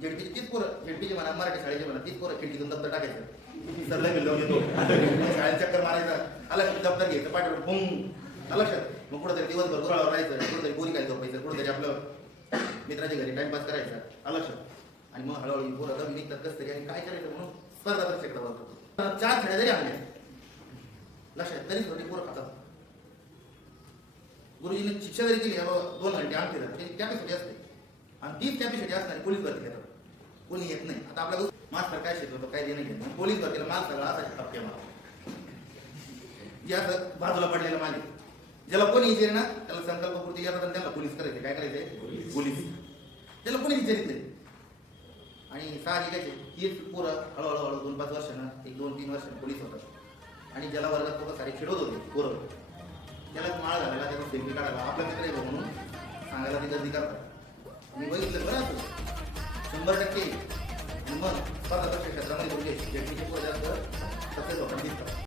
झेडपीची तीच पोरं झेडपीची म्हणा मराठी शाळेची म्हणा तीच पोरं खिडकीतून दप्तर टाकायचं. सरला मी येतो. शाळेत चक्कर मारायचा. आला दप्तर घ्यायचं पाठवून बुंग. लक्षात? मग कुठंतरी दिवसभर गुराळावर राहायचं कुठंतरी गोरी काय झोपायचं कुठंतरी आपलं मित्राच्या घरी टाइमपास करायचा. आलं लक्षात? आणि मग हळूहळू पोरं दम निघतात कसं तरी आणि काय करायचं म्हणून स्पर्धा परीक्षेकडे बघतो चार खेळ्या जरी आणल्या लक्षात? तरी थोडी पोरं खातात. गुरुजीने शिक्षा जरी केली बाबा दोन घंटे आमचे ते कॅपॅसिटी असते आणि तीच कॅपॅसिटी असणारी पोलीस भरती घेतात. कोणी येत नाही. आता आपला मास्तर काय शिकवतो काय देणं घेणं? नाही. पोलीस भरतीला माल सगळा असा टप्प्या मला असं बाजूला पडलेलं माल आहे. ज्याला कोणी विचारे ना त्याला संकल्पपूर्ती येतात आणि त्याला पोलीस करायचे. काय करायचे? पोलीस. त्याला कोणी विचारित नाही. आणि साहजिकच आहे ही पोरं हळूहळू हळू दोन पाच वर्षानं एक दोन तीन वर्षांनी पोलीस होतात. आणि ज्याला वर्गात लोक सारे खेळत होते पोरं. त्याला माळ घालायला त्याचा सेल्फी काढायला आपला मित्र आहे म्हणून सांगायला ती गर्दी करतात. मी बघितलं बरं तू शंभर टक्के. आणि मग स्पर्धा क्षेत्रामध्ये म्हणजे व्यक्तीचे पदार्थ